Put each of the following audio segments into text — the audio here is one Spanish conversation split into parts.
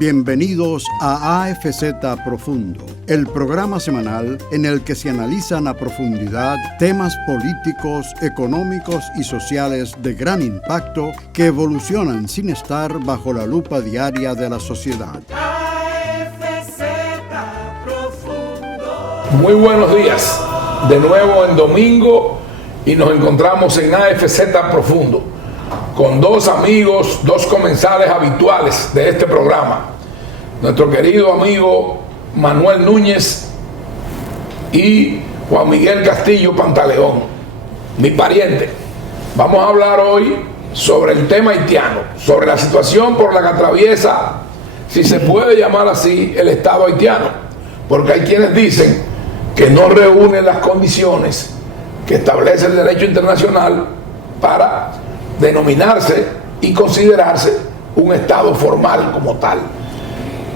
Bienvenidos a AFZ Profundo, el programa semanal en el que se analizan a profundidad temas políticos, económicos y sociales de gran impacto que evolucionan sin estar bajo la lupa diaria de la sociedad. AFZ Profundo. Muy buenos días, de nuevo en domingo y nos encontramos en AFZ Profundo con dos amigos, dos comensales habituales de este programa. Nuestro querido amigo Manuel Núñez y Juan Miguel Castillo Pantaleón, mi pariente. Vamos a hablar hoy sobre el tema haitiano, sobre la situación por la que atraviesa, si se puede llamar así, el Estado haitiano, porque hay quienes dicen que no reúne las condiciones que establece el derecho internacional para denominarse y considerarse un Estado formal como tal.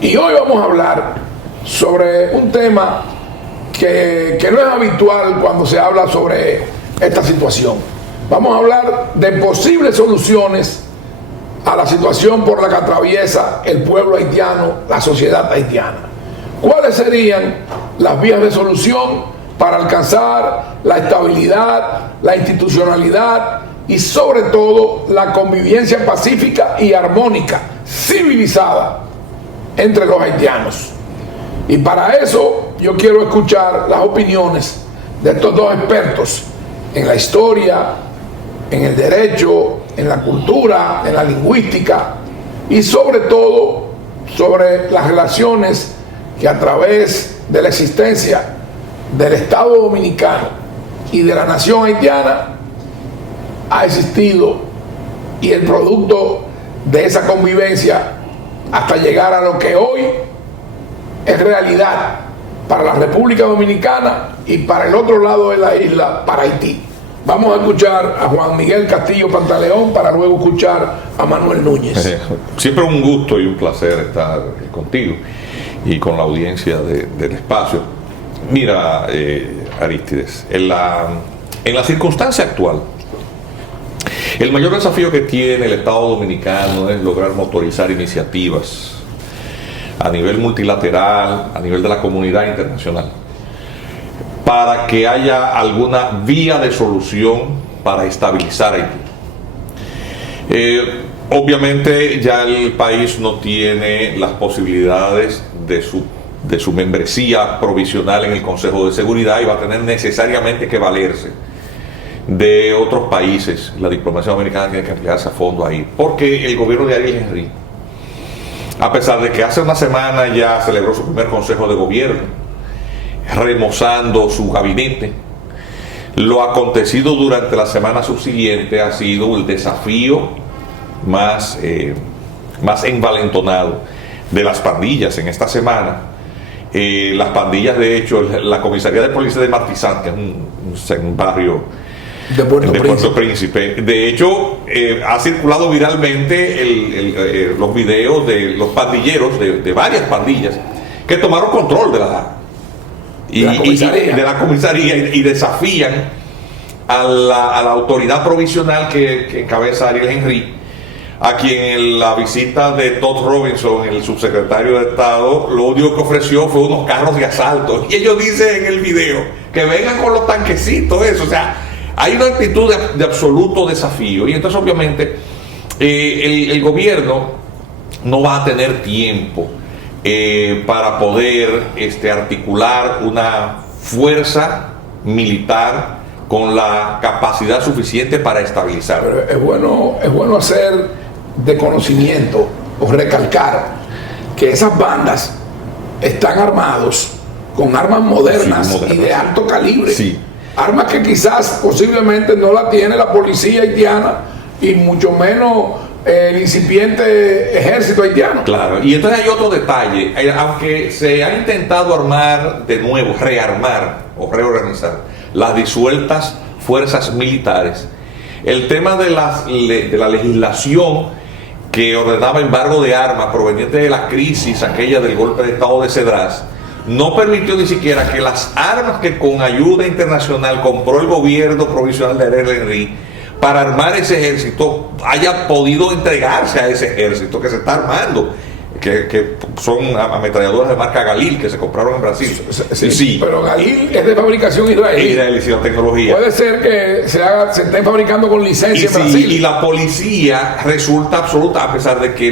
Y hoy vamos a hablar sobre un tema que no es habitual cuando se habla sobre esta situación. Vamos a hablar de posibles soluciones a la situación por la que atraviesa el pueblo haitiano, la sociedad haitiana. ¿Cuáles serían las vías de solución para alcanzar la estabilidad, la institucionalidad y sobre todo la convivencia pacífica y armónica, civilizada entre los haitianos? Y para eso yo quiero escuchar las opiniones de estos dos expertos en la historia, en el derecho, en la cultura, en la lingüística y sobre todo sobre las relaciones que a través de la existencia del Estado Dominicano y de la nación haitiana ha existido, y el producto de esa convivencia hasta llegar a lo que hoy es realidad para la República Dominicana y para el otro lado de la isla, para Haití. Vamos a escuchar a Juan Miguel Castillo Pantaleón para luego escuchar a Manuel Núñez. Siempre un gusto y un placer estar contigo y con la audiencia del espacio. Mira, Arístides, en la circunstancia actual, el mayor desafío que tiene el Estado Dominicano es lograr motorizar iniciativas a nivel multilateral, a nivel de la comunidad internacional, para que haya alguna vía de solución para estabilizar Haití. Obviamente ya el país no tiene las posibilidades de su membresía provisional en el Consejo de Seguridad y va a tener necesariamente que valerse de otros países. La diplomacia dominicana tiene que emplearse a fondo ahí, porque el gobierno de Ariel Henry, a pesar de que hace una semana ya celebró su primer consejo de gobierno, remozando su gabinete, lo acontecido durante la semana subsiguiente ha sido el desafío más envalentonado de las pandillas en esta semana. Las pandillas, de hecho, la comisaría de policía de Martizán, que es un barrio de Puerto Príncipe. De hecho, ha circulado viralmente los videos de los pandilleros de varias pandillas que tomaron control de la comisaría y desafían a la autoridad provisional que encabeza Ariel Henry, a quien en la visita de Todd Robinson, el subsecretario de Estado, lo único que ofreció fue unos carros de asalto. Y ellos dicen en el video que vengan con los tanquecitos, eso. O sea, hay una actitud de absoluto desafío. Y entonces obviamente el gobierno no va a tener tiempo para poder articular una fuerza militar con la capacidad suficiente para estabilizar. Pero es bueno hacer de conocimiento o recalcar que esas bandas están armados con armas modernas, y de alto calibre. Sí. Armas que quizás posiblemente no la tiene la policía haitiana y mucho menos el incipiente ejército haitiano. Claro, y entonces hay otro detalle. Aunque se ha intentado armar de nuevo, rearmar o reorganizar las disueltas fuerzas militares, el tema de la legislación que ordenaba embargo de armas proveniente de la crisis aquella del golpe de estado de Cedras no permitió ni siquiera que las armas que con ayuda internacional compró el gobierno provisional de Ariel Henry para armar ese ejército haya podido entregarse a ese ejército que se está armando. que son ametralladoras de marca Galil que se compraron en Brasil. Sí, pero Galil es de fabricación israelí. Israelí, la tecnología. Puede ser que se estén fabricando con licencia en Brasil. Y la policía resulta absoluta, a pesar de que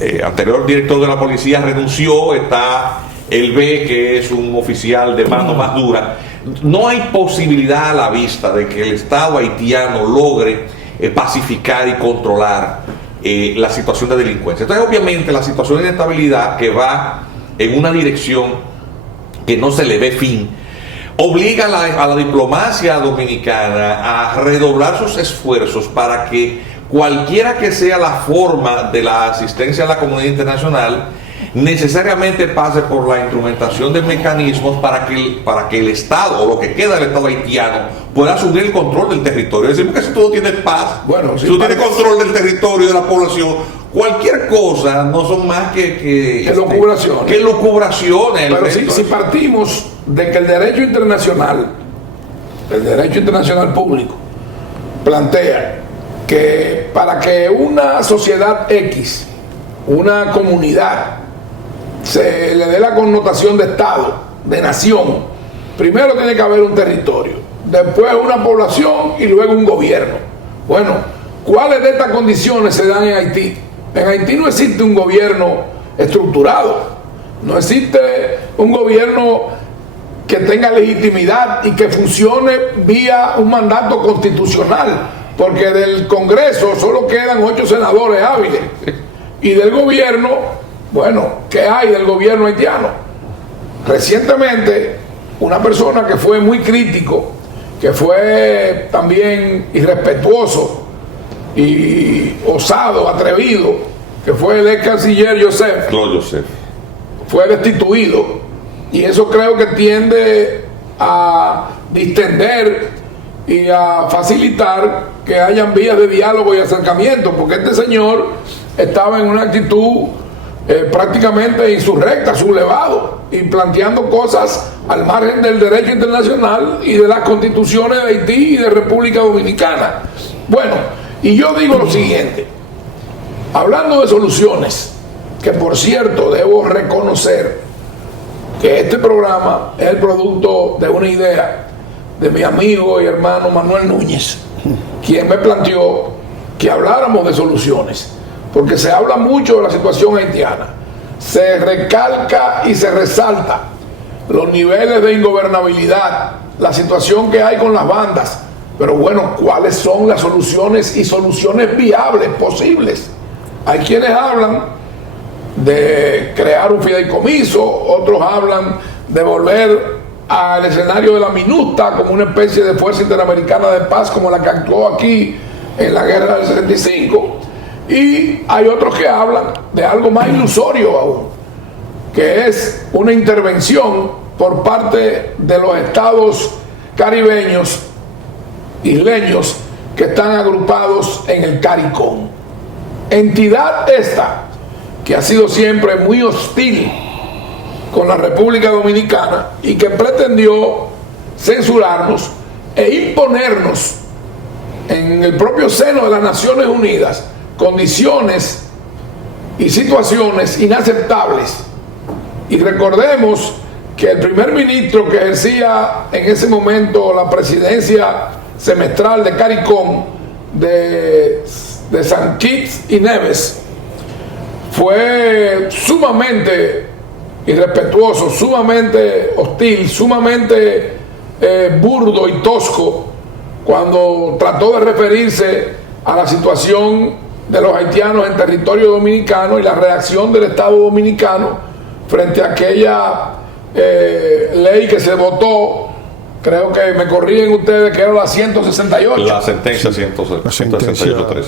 el anterior director de la policía renunció, está el B, que es un oficial de mano más dura. No hay posibilidad a la vista de que el Estado haitiano logre pacificar y controlar la situación de delincuencia. Entonces, obviamente, la situación de inestabilidad que va en una dirección que no se le ve fin, obliga a la diplomacia dominicana a redoblar sus esfuerzos para que cualquiera que sea la forma de la asistencia a la comunidad internacional, necesariamente pase por la instrumentación de mecanismos para que el Estado, o lo que queda del Estado haitiano, pueda asumir el control del territorio. Es decir, porque si tú no tienes paz, si tú tienes control del territorio y de la población, cualquier cosa no son más que lucubraciones. Pero si partimos de que el derecho internacional público, plantea que para que una sociedad X, una comunidad, se le dé la connotación de Estado, de nación, primero tiene que haber un territorio, después una población y luego un gobierno. Bueno, ¿cuáles de estas condiciones se dan en Haití? En Haití no existe un gobierno estructurado, no existe un gobierno que tenga legitimidad y que funcione vía un mandato constitucional, porque del Congreso solo quedan 8 senadores hábiles, y del gobierno, bueno, ¿qué hay del gobierno haitiano? Recientemente, una persona que fue muy crítico, que fue también irrespetuoso y osado, atrevido, que fue el ex canciller Claude Joseph, fue destituido, y eso creo que tiende a distender y a facilitar que hayan vías de diálogo y acercamiento, porque este señor estaba en una actitud prácticamente insurrecta, sublevado, y planteando cosas al margen del derecho internacional y de las constituciones de Haití y de República Dominicana. Bueno, y yo digo lo siguiente, hablando de soluciones, que por cierto debo reconocer que este programa es el producto de una idea de mi amigo y hermano Manuel Núñez, quien me planteó que habláramos de soluciones, porque se habla mucho de la situación haitiana, se recalca y se resalta los niveles de ingobernabilidad, la situación que hay con las bandas, pero bueno, ¿cuáles son las soluciones y soluciones viables, posibles? Hay quienes hablan de crear un fideicomiso, otros hablan de volver al escenario de la MINUSTA como una especie de fuerza interamericana de paz como la que actuó aquí en la guerra del 65, y hay otros que hablan de algo más ilusorio aún, que es una intervención por parte de los estados caribeños, isleños, que están agrupados en el CARICOM, entidad esta que ha sido siempre muy hostil con la República Dominicana y que pretendió censurarnos e imponernos en el propio seno de las Naciones Unidas condiciones y situaciones inaceptables. Y recordemos que el primer ministro que ejercía en ese momento la presidencia semestral de CARICOM de San Kitts y Nevis fue sumamente irrespetuoso, sumamente hostil, sumamente burdo y tosco cuando trató de referirse a la situación de los haitianos en territorio dominicano y la reacción del Estado dominicano frente a aquella ley que se votó, creo que me corrigen ustedes, que era la 168. La sentencia 168-13.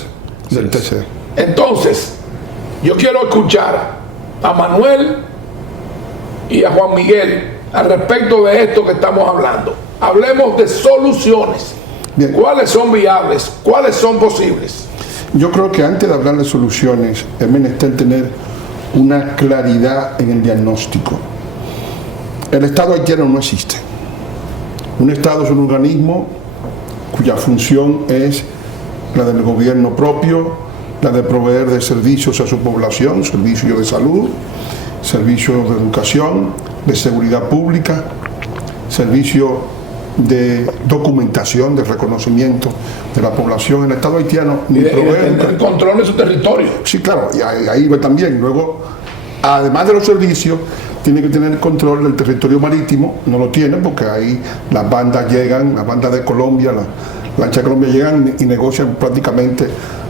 Del TC. Entonces, yo quiero escuchar a Manuel y a Juan Miguel al respecto de esto que estamos hablando. Hablemos de soluciones. Bien. ¿Cuáles son viables? ¿Cuáles son posibles? Yo creo que antes de hablar de soluciones es menester tener una claridad en el diagnóstico. El Estado haitiano no existe. Un Estado es un organismo cuya función es la del gobierno propio, la de proveer de servicios a su población, servicios de salud, servicios de educación, de seguridad pública, servicios de documentación, de reconocimiento de la población. El Estado haitiano ni provee el control de su territorio. Sí, claro, y ahí va también. Luego, además de los servicios, tiene que tener control del territorio marítimo. No lo tiene porque ahí las bandas llegan, las bandas de Colombia, la lancha de Colombia llegan y negocian prácticamente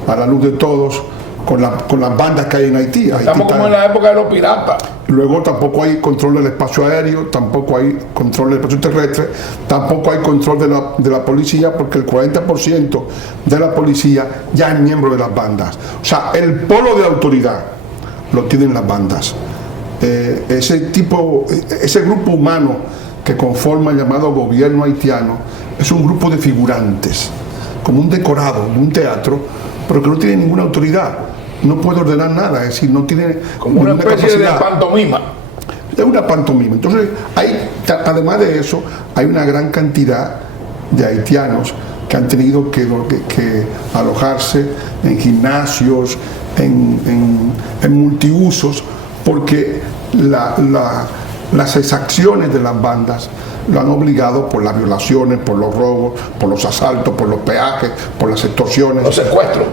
a la luz de todos con las bandas que hay en Haití. Estamos como en la época de los piratas. Luego tampoco hay control del espacio aéreo, tampoco hay control del espacio terrestre, tampoco hay control de la policía, porque el 40% de la policía ya es miembro de las bandas. O sea, el polo de autoridad lo tienen las bandas. Ese grupo humano que conforma el llamado gobierno haitiano es un grupo de figurantes, como un decorado de un teatro, pero que no tiene ninguna autoridad, no puede ordenar nada, es decir, no tiene como una especie capacidad de pantomima. Es una pantomima. Entonces, además de eso, hay una gran cantidad de haitianos que han tenido que alojarse en gimnasios, en multiusos, porque las exacciones de las bandas lo han obligado por las violaciones, por los robos, por los asaltos, por los peajes, por las extorsiones,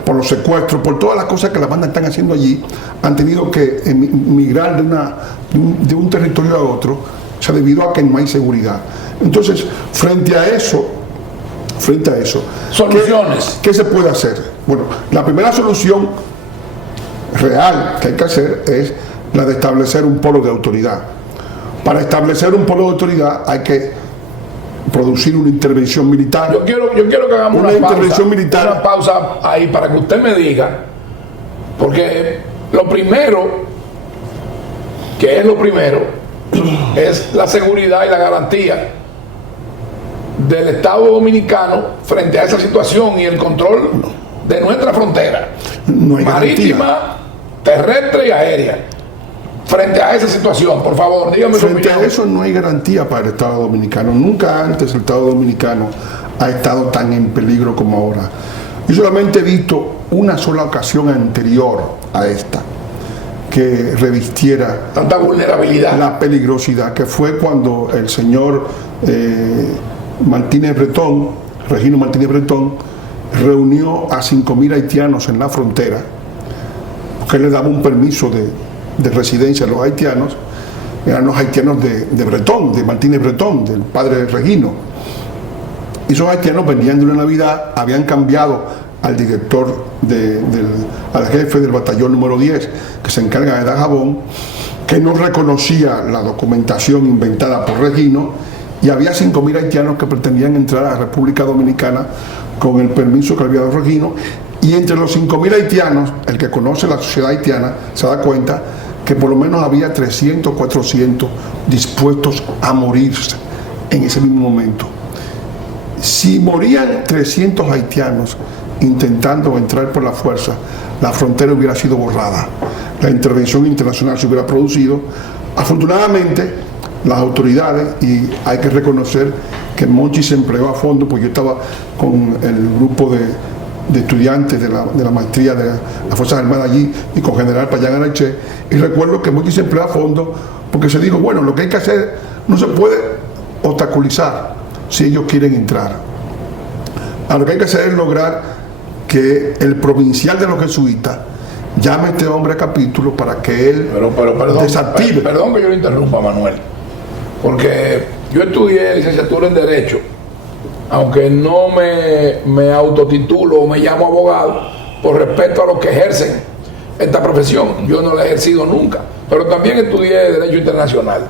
por los secuestros, por todas las cosas que las bandas están haciendo allí. Han tenido que migrar de un territorio a otro, o sea, debido a que no hay seguridad. Entonces, frente a eso, soluciones. ¿Qué se puede hacer? Bueno, la primera solución real que hay que hacer es la de establecer un polo de autoridad. Para establecer un polo de autoridad hay que producir una intervención militar. Yo quiero que hagamos una pausa ahí para que usted me diga, porque lo primero es la seguridad y la garantía del Estado dominicano frente a esa situación y el control de nuestra frontera marítima, terrestre y aérea. Frente a esa situación, por favor, dígame su opinión. Frente a eso no hay garantía para el Estado dominicano. Nunca antes el Estado dominicano ha estado tan en peligro como ahora. Yo solamente he visto una sola ocasión anterior a esta que revistiera tanta vulnerabilidad, la peligrosidad, que fue cuando el señor Martínez Bretón, Regino Martínez Bretón, reunió a 5.000 haitianos en la frontera, porque él le daba un permiso de residencia a los haitianos. Eran los haitianos de Bretón, de Martínez Bretón, del padre Regino. Y esos haitianos venían de una Navidad, habían cambiado al director, al jefe del batallón número 10, que se encarga de Dajabón, que no reconocía la documentación inventada por Regino, y había 5.000 haitianos que pretendían entrar a la República Dominicana con el permiso que había dado Regino. Y entre los 5.000 haitianos, el que conoce la sociedad haitiana se da cuenta que por lo menos había 300, 400 dispuestos a morirse en ese mismo momento. Si morían 300 haitianos intentando entrar por la fuerza, la frontera hubiera sido borrada, la intervención internacional se hubiera producido. Afortunadamente, las autoridades, y hay que reconocer que Monchi se empleó a fondo, porque yo estaba con el grupo de estudiantes de la maestría de las Fuerzas Armadas allí y con General Payán Araiche, y recuerdo que Monchi se empleó a fondo porque se dijo, bueno, lo que hay que hacer, no se puede obstaculizar si ellos quieren entrar. Lo que hay que hacer es lograr que el provincial de los jesuitas llame a este hombre a capítulo para que él desactive. Perdón que yo lo interrumpa, Manuel, porque yo estudié licenciatura en Derecho, aunque no me autotitulo o me llamo abogado, por respeto a los que ejercen esta profesión. Yo no la he ejercido nunca, pero también estudié Derecho Internacional.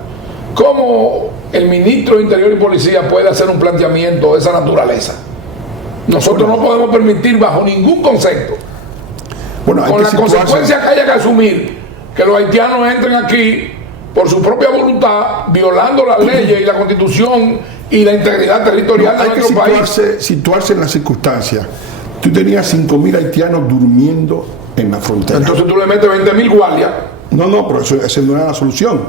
¿Cómo el ministro de Interior y Policía puede hacer un planteamiento de esa naturaleza? Nosotros no podemos permitir bajo ningún concepto, con la consecuencia que haya que asumir, que los haitianos entren aquí por su propia voluntad, violando las leyes y la Constitución y la integridad territorial de nuestro país. Hay que situarse en las circunstancias. Tú tenías 5.000 haitianos durmiendo en la frontera. Entonces tú le metes 20.000 guardias. No, pero esa no era la solución.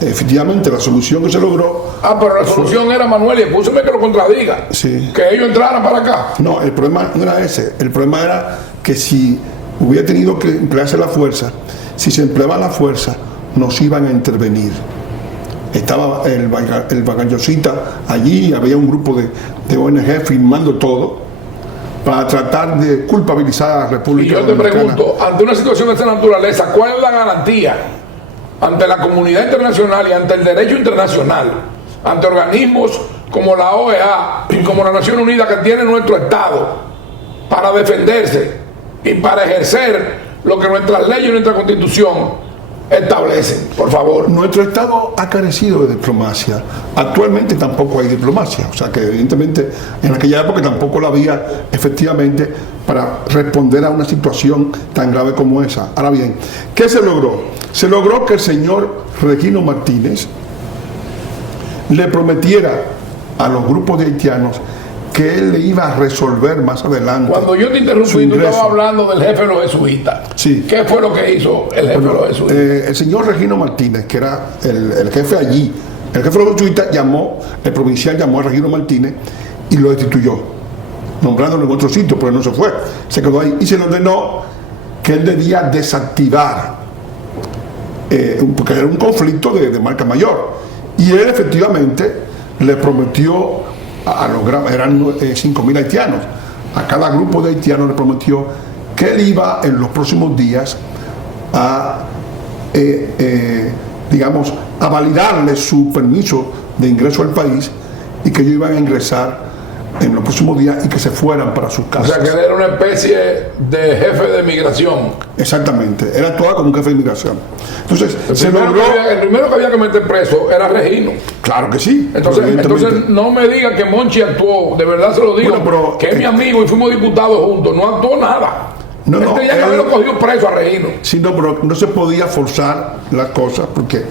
Efectivamente, la solución que se logró... pero la solución era, Manuel, y escúcheme que lo contradiga, sí, que ellos entraran para acá. No, el problema no era ese. El problema era que si hubiera tenido que emplearse la fuerza. Si se empleaba la fuerza, nos iban a intervenir. Estaba el Bagallosita allí, había un grupo de ONG firmando todo para tratar de culpabilizar a la República Dominicana. Y yo te pregunto, ante una situación de esta naturaleza, ¿cuál es la garantía ante la comunidad internacional y ante el derecho internacional, ante organismos como la OEA y como la Nación Unida que tiene nuestro Estado para defenderse y para ejercer lo que nuestras leyes y nuestra Constitución establecen? Por favor. Nuestro Estado ha carecido de diplomacia. Actualmente tampoco hay diplomacia. O sea que evidentemente en aquella época tampoco la había efectivamente para responder a una situación tan grave como esa. Ahora bien, ¿qué se logró? Se logró que el señor Regino Martínez le prometiera a los grupos de haitianos que él le iba a resolver más adelante. Cuando yo te interrumpí, tú estabas hablando del jefe de los jesuitas. Sí. ¿Qué fue lo que hizo el jefe de los jesuitas? El señor Regino Martínez, que era el jefe allí, el jefe de los jesuitas el provincial llamó a Regino Martínez y lo destituyó, nombrándolo en otro sitio, pero no se fue, se quedó ahí y se le ordenó que él debía desactivar, porque era un conflicto de marca mayor. Y él efectivamente le prometió eran 5.000 haitianos, a cada grupo de haitianos le prometió que él iba en los próximos días a a validarle su permiso de ingreso al país y que ellos iban a ingresar en los próximos días y que se fueran para sus casas. O sea, que él era una especie de jefe de migración. Exactamente, era actuaba como un jefe de migración. Entonces, el primero que había que meter preso era Regino. Claro que sí. Entonces no me diga que Monchi actuó, de verdad se lo digo, bueno, que es mi amigo y fuimos diputados juntos, no actuó nada. No, ya lo cogió preso a Regino. Sí, pero no se podía forzar las cosas porque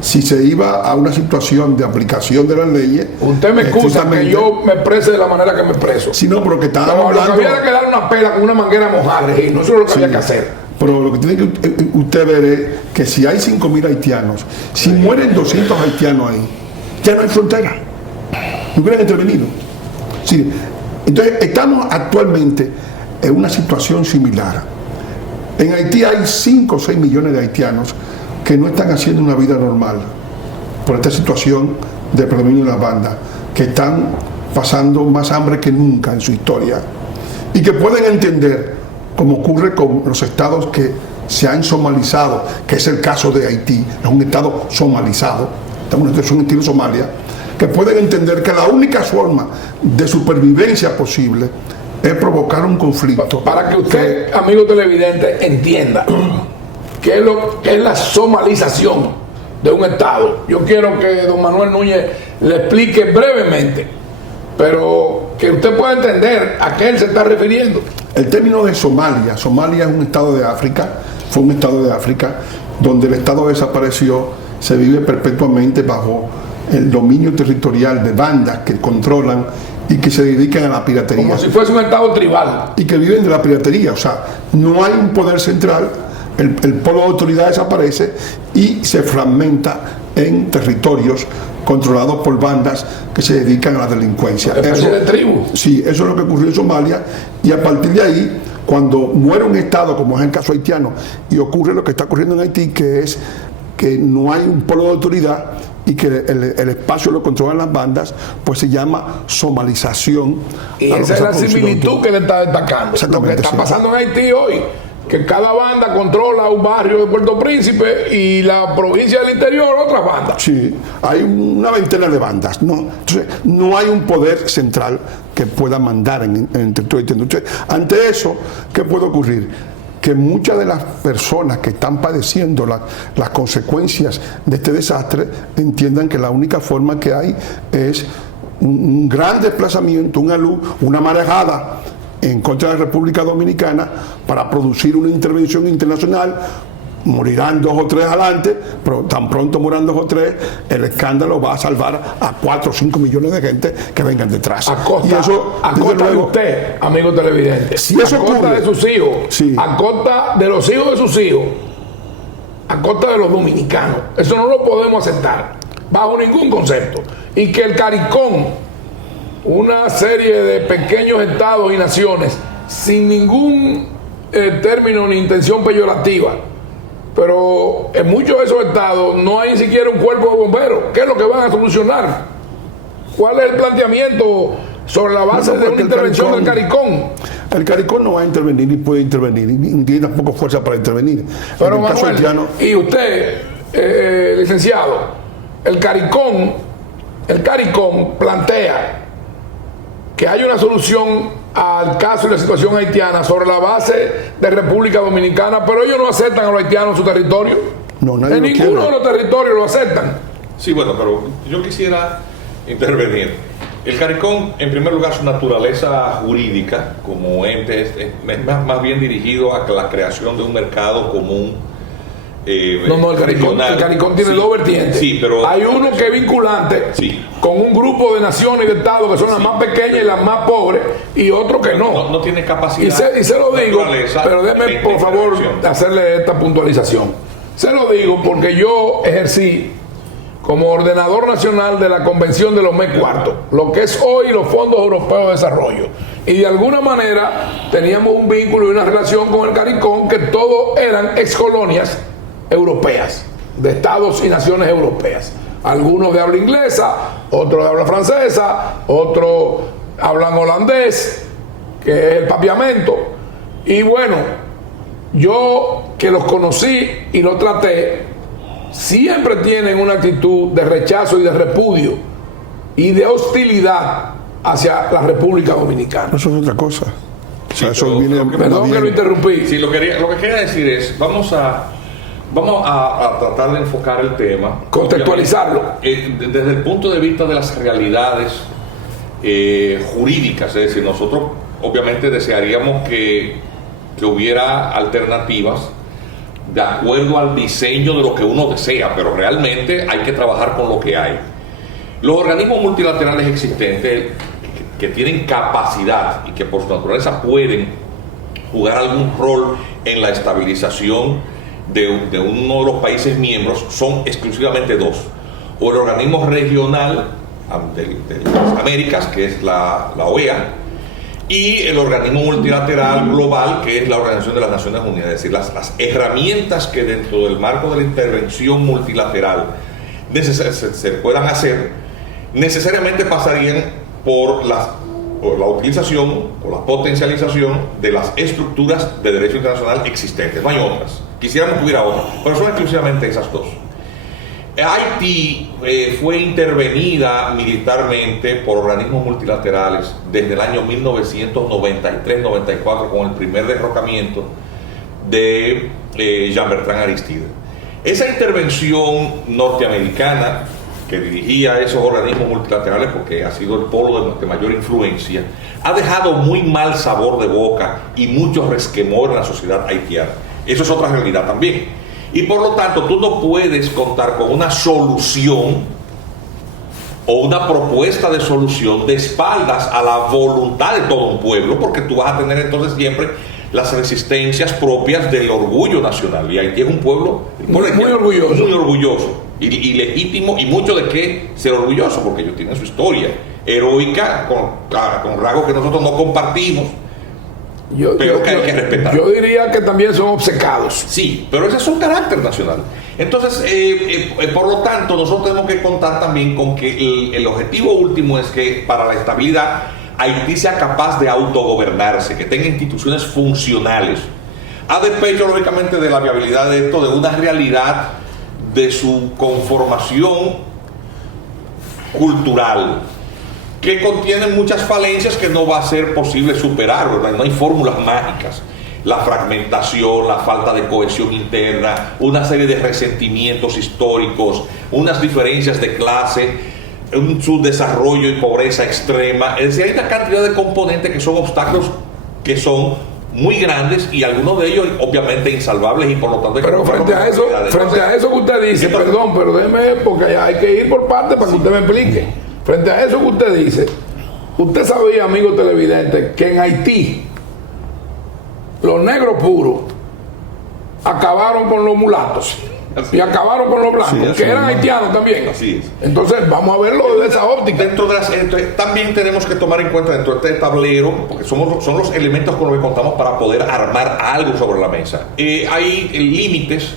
si se iba a una situación de aplicación de las leyes. Usted me excusa que yo me exprese de la manera que me expreso. Sí, no, pero que estábamos hablando. Lo que había que darle una pela con una manguera mojada, Regino, eso es lo que había que hacer. Pero lo que tiene que usted ver es que si hay 5.000 haitianos, si mueren 200 haitianos ahí, ya no hay frontera. No hubieran intervenido. Sí. Entonces, estamos actualmente en una situación similar. En Haití hay 5 o 6 millones de haitianos que no están haciendo una vida normal por esta situación de predominio de las bandas, que están pasando más hambre que nunca en su historia y que pueden entender, como ocurre con los estados que se han somalizado, que es el caso de Haití, es un estado somalizado, es un estilo Somalia, que pueden entender que la única forma de supervivencia posible es provocar un conflicto. Para que usted, amigo televidente, entienda qué es lo que es la somalización de un estado. Yo quiero que don Manuel Núñez le explique brevemente, pero que usted pueda entender a qué él se está refiriendo. El término de Somalia es un estado de África, fue un estado de África donde el estado desapareció, se vive perpetuamente bajo el dominio territorial de bandas que controlan y que se dedican a la piratería. Como si fuese un estado tribal. Y que viven de la piratería, o sea, no hay un poder central, el polo de autoridad desaparece y se fragmenta en territorios controlados por bandas que se dedican a la delincuencia. Eso de tribu. Sí, eso es lo que ocurrió en Somalia, y a partir de ahí, cuando muere un estado, como es el caso haitiano, y ocurre lo que está ocurriendo en Haití, que es que no hay un polo de autoridad y que el espacio lo controlan las bandas, pues se llama somalización. Y esa es la similitud que le está destacando. Lo que está pasando en Haití hoy, que cada banda controla un barrio de Puerto Príncipe y la provincia del interior otras bandas. Sí, hay una veintena de bandas, ¿no? Entonces, no hay un poder central que pueda mandar en el territorio haitiano. Entonces, ante eso, ¿qué puede ocurrir? Que muchas de las personas que están padeciendo las consecuencias de este desastre entiendan que la única forma que hay es un gran desplazamiento, una marejada en contra de la República Dominicana para producir una intervención internacional. Morirán 2 o 3 adelante, pero tan pronto mueran 2 o 3, el escándalo va a salvar a 4 o 5 millones de gente que vengan detrás. A costa de usted, amigo televidente, si eso a costa ocurre, de sus hijos, sí, a costa de los hijos de sus hijos, a costa de los dominicanos. Eso no lo podemos aceptar bajo ningún concepto. Y que el CARICOM, una serie de pequeños estados y naciones sin ningún término ni intención peyorativa, pero en muchos de esos estados no hay ni siquiera un cuerpo de bomberos. ¿Qué es lo que van a solucionar? ¿Cuál es el planteamiento sobre la base de una intervención del CARICOM? El CARICOM no va a intervenir ni puede intervenir, ni tiene tampoco fuerza para intervenir. Pero en el caso Manuel, haitiano, y usted, licenciado, el CARICOM plantea que hay una solución al caso y la situación haitiana sobre la base de República Dominicana, pero ellos no aceptan a los haitianos en su territorio. No, nadie en lo ninguno quiere. de los territorios lo aceptan. Sí, bueno, pero yo quisiera intervenir. El CARICOM, en primer lugar, su naturaleza jurídica como ente es más bien dirigido a la creación de un mercado común. No, el CARICOM tiene dos vertientes. Sí, pero hay uno que es vinculante sí, con un grupo de naciones y de estados que son las más pequeñas y las más pobres, y otro que no. No tiene capacidad. Y se lo digo, pero déjeme de por favor intervención. hacerle esta puntualización. Se lo digo porque yo ejercí como ordenador nacional de la Convención de los MEC Cuartos, lo que es hoy los Fondos Europeos de Desarrollo. Y de alguna manera teníamos un vínculo y una relación con el CARICOM, que todos eran excolonias europeas, de estados y naciones europeas. Algunos de habla inglesa, otros de habla francesa, otros hablan holandés, que es el papiamento. Y bueno, yo que los conocí y los traté, siempre tienen una actitud de rechazo y de repudio y de hostilidad hacia la República Dominicana. eso es otra cosa. O sea, Sí, eso viene Perdón que lo interrumpí. Sí, lo que quería decir es, vamos a tratar de enfocar el tema, Contextualizarlo. desde el punto de vista de las realidades jurídicas. Es decir, nosotros obviamente desearíamos que hubiera alternativas de acuerdo al diseño de lo que uno desea, pero realmente hay que trabajar con lo que hay. Los organismos multilaterales existentes que tienen capacidad y que por su naturaleza pueden jugar algún rol en la estabilización de uno de los países miembros son exclusivamente dos: o el organismo regional de las Américas, que es la OEA, y el organismo multilateral global, que es la Organización de las Naciones Unidas. Es decir, las herramientas que dentro del marco de la intervención multilateral se puedan hacer, necesariamente pasarían por la utilización o la potencialización de las estructuras de derecho internacional existentes. No hay otras. Quisiéramos que hubiera otras, pero son exclusivamente esas dos. Haití fue intervenida militarmente por organismos multilaterales desde el año 1993-94 con el primer derrocamiento de Jean-Bertrand Aristide. Esa intervención norteamericana, que dirigía esos organismos multilaterales porque ha sido el polo de mayor influencia, ha dejado muy mal sabor de boca y mucho resquemor en la sociedad haitiana. Eso es otra realidad también. Y por lo tanto, tú no puedes contar con una solución o una propuesta de solución de espaldas a la voluntad de todo un pueblo, porque tú vas a tener entonces siempre las resistencias propias del orgullo nacional. Y Haití es un pueblo muy orgulloso. Muy orgulloso y legítimo, y mucho de qué ser orgulloso, porque ellos tienen su historia heroica con rasgos que nosotros no compartimos, pero que hay que respetar. Yo diría que también son obcecados. Sí, pero ese es un carácter nacional. Entonces, por lo tanto, nosotros tenemos que contar también con que el objetivo último es que para la estabilidad Haití sea capaz de autogobernarse, que tenga instituciones funcionales, a despecho lógicamente de la viabilidad de esto, de una realidad de su conformación cultural, que contienen muchas falencias que no va a ser posible superar, ¿verdad? No hay fórmulas mágicas. La fragmentación, la falta de cohesión interna, una serie de resentimientos históricos, unas diferencias de clase, un subdesarrollo y pobreza extrema. Es decir, hay una cantidad de componentes que son obstáculos que son muy grandes y algunos de ellos obviamente insalvables, y por lo tanto... Pero frente a eso que usted dice, perdón, pero déjeme, porque hay que ir por partes para que usted me explique. Frente a eso que usted dice, usted sabía, amigo televidente, que en Haití los negros puros acabaron con los mulatos. y acabaron con los blancos, Sí, que eran haitianos también. Así es. Entonces vamos a verlo desde esa óptica. También tenemos que tomar en cuenta dentro de este tablero, porque son los elementos con los que contamos para poder armar algo sobre la mesa. Hay límites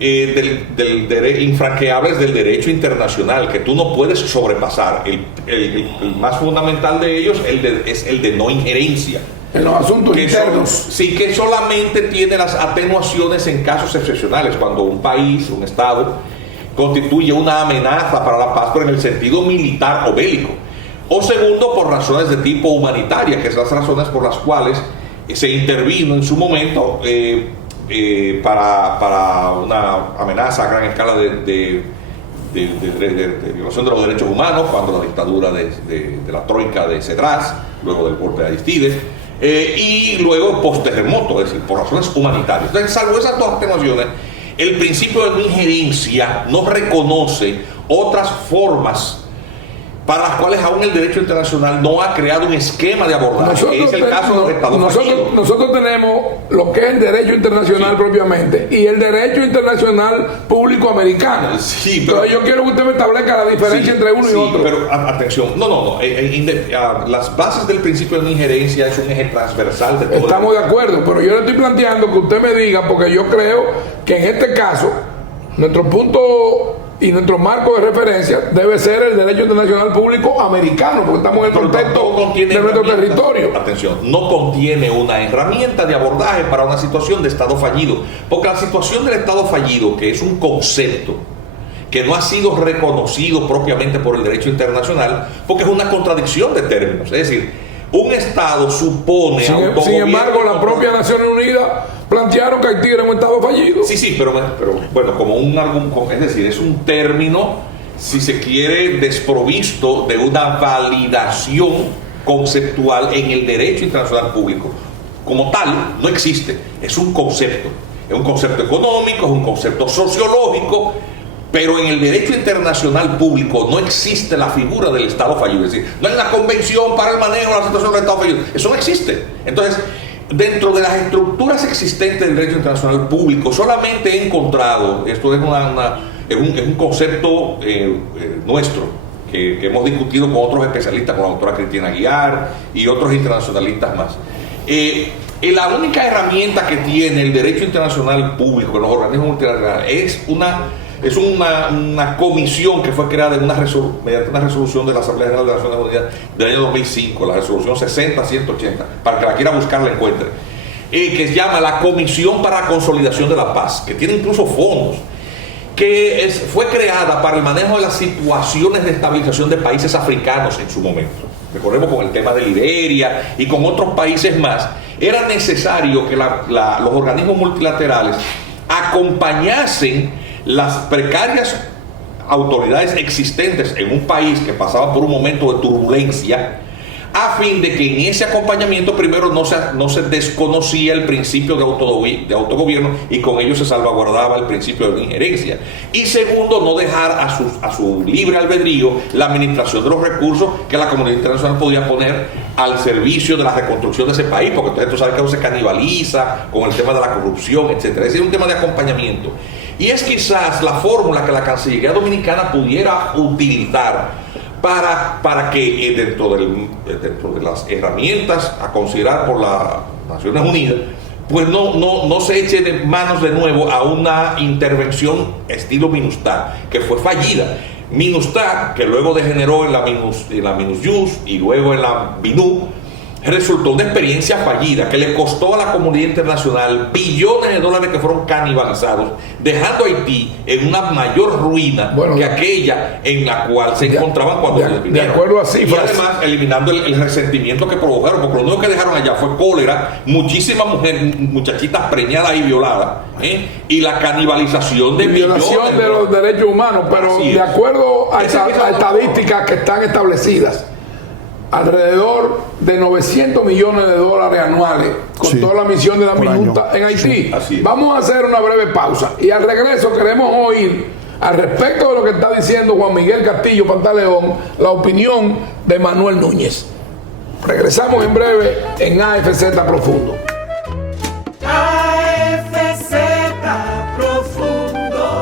infranqueables del derecho internacional que tú no puedes sobrepasar. El más fundamental de ellos es el de no injerencia. En los asuntos internos. Sí, que solamente tiene las atenuaciones en casos excepcionales, cuando un país, un Estado, constituye una amenaza para la paz, pero en el sentido militar o bélico. O segundo, por razones de tipo humanitaria, que son las razones por las cuales se intervino en su momento para una amenaza a gran escala de violación de los derechos humanos, cuando la dictadura de la troika de Cedras, luego del golpe de Aristides, y luego post-terremoto, es decir, por razones humanitarias. Entonces, salvo esas dos atenuaciones, el principio de no injerencia no reconoce otras formas para las cuales aún el derecho internacional no ha creado un esquema de abordaje, que es el caso del Estado fallido. Nosotros tenemos lo que es el derecho internacional propiamente y el derecho internacional público americano. Sí, pero entonces yo quiero que usted me establezca la diferencia entre uno y otro. Pero atención, las bases del principio de no injerencia es un eje transversal de todo. Estamos de acuerdo, pero yo le estoy planteando que usted me diga, porque yo creo que en este caso nuestro punto y nuestro marco de referencia debe ser el derecho internacional público americano, porque estamos en el contexto de nuestro territorio. Atención, no contiene una herramienta de abordaje para una situación de Estado fallido, porque la situación del Estado fallido, que es un concepto que no ha sido reconocido propiamente por el derecho internacional, porque es una contradicción de términos, es decir, un Estado supone sin embargo, la propia Naciones Unidas plantearon que Haití era un Estado fallido. Sí, pero bueno, es decir, es un término, si se quiere, desprovisto de una validación conceptual en el derecho internacional público. Como tal, no existe, es un concepto económico, es un concepto sociológico, pero en el derecho internacional público no existe la figura del Estado fallido. Es decir, no hay una convención para el manejo de la situación del Estado fallido. Eso no existe. Entonces, dentro de las estructuras existentes del derecho internacional público, solamente he encontrado, esto es un concepto nuestro, que hemos discutido con otros especialistas, con la doctora Cristina Aguiar y otros internacionalistas más. La única herramienta que tiene el derecho internacional público en los organismos multilaterales es una comisión que fue creada mediante una resolución de la Asamblea General de las Naciones Unidas del año 2005, la resolución 60-180, para que la quiera buscar la encuentre, que se llama la Comisión para la Consolidación de la Paz, que tiene incluso fondos, que fue creada para el manejo de las situaciones de estabilización de países africanos en su momento. Recordemos con el tema de Liberia y con otros países más, era necesario que los organismos multilaterales acompañasen las precarias autoridades existentes en un país que pasaba por un momento de turbulencia, a fin de que en ese acompañamiento primero no se desconocía el principio de autogobierno y con ello se salvaguardaba el principio de injerencia, y segundo, no dejar a su libre albedrío la administración de los recursos que la comunidad internacional podía poner al servicio de la reconstrucción de ese país, porque entonces tú sabes que eso se canibaliza con el tema de la corrupción, etcétera. Es decir, un tema de acompañamiento. Y es quizás la fórmula que la Cancillería Dominicana pudiera utilizar para que dentro de las herramientas a considerar por las Naciones Unidas, pues no se eche de manos de nuevo a una intervención estilo MINUSTAH, que fue fallida. MINUSTAH, que luego degeneró en la MINUSJUS y luego en la BINU, resultó una experiencia fallida que le costó a la comunidad internacional billones de dólares que fueron canibalizados, dejando a Haití en una mayor ruina que aquella en la cual se encontraban cuando se de acuerdo a cifras. Y además eliminando el resentimiento que produjeron, porque lo único que dejaron allá fue cólera, muchísimas muchachitas preñadas y violadas, y la canibalización de violación de los derechos humanos, pero de acuerdo a estadísticas que están establecidas, alrededor de 900 millones de dólares anuales con toda la misión de la MINUSTAH en Haití. Vamos a hacer una breve pausa y al regreso queremos oír, al respecto de lo que está diciendo Juan Miguel Castillo Pantaleón, la opinión de Manuel Núñez. Regresamos en breve en AFZ Profundo. AFZ Profundo.